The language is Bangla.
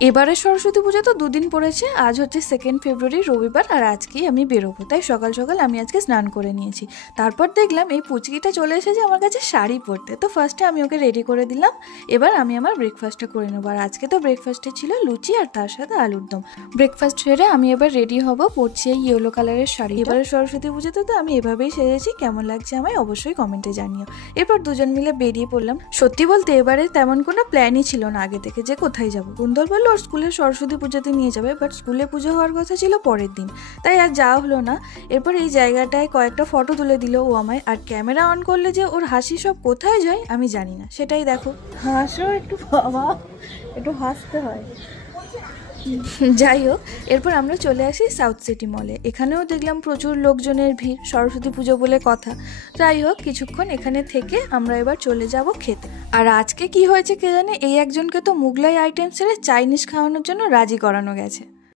এবারে সরস্বতী পুজো তো দুদিন পড়েছে। আজ হচ্ছে 2 ফেব্রুয়ারি রবিবার, আর আজকেই আমি বেরোবো। তাই সকাল সকাল আমি আজকে স্নান করে নিয়েছি। তারপর দেখলাম এই পুচকিটা চলে এসেছে আমার কাছে শাড়ি পরতে। তো ফার্স্টে আমি ওকে রেডি করে দিলাম। এবার আমি আমার ব্রেকফাস্টটা করে নেবো। আর আজকে তো ব্রেকফাস্টে ছিল লুচি আর তার সাথে আলুর দম। ব্রেকফাস্ট সেরে আমি এবার রেডি হব, পরছি এই ইয়েলো কালারের শাড়ি। এবারে সরস্বতী পুজোতে তো আমি এভাবেই সেজেছি। কেমন লাগছে আমায় অবশ্যই কমেন্টে জানিও। এরপর দুজন মিলে বেরিয়ে পড়লাম। সত্যি বলতে এবারে তেমন কোনো প্ল্যানই ছিল না আগে থেকে যে কোথায় যাবো। কুন্দর বললো ওর স্কুলের সরস্বতী পুজোতে নিয়ে যাবে, বাট স্কুলে পুজো হওয়ার কথা ছিল পরের দিন, তাই আর যাওয়া হলো না। এরপর এই জায়গাটায় কয়েকটা ফটো তুলে দিল ও আমায়। আর ক্যামেরা অন করলে যে ওর হাসি সব কোথায় যায় আমি জানি না, সেটাই দেখো। হাসো একটু বাবা, একটু হাসতে হয়। যাই হোক, এরপর আমরা চলে আসি সাউথ সিটি মলে। এখানেও দেখলাম প্রচুর লোকজনের ভিড়, সরস্বতী পুজো বলে কথা। যাই হোক, কিছুক্ষণ এখানে থেকে আমরা এবার চলে যাব খেতে। আর আজকে কি হয়েছে কে জানে, এই একজনকে তো মুগলাই আইটেম ছেড়ে চাইনিজ খাওয়ানোর জন্য রাজি করানো গেছে।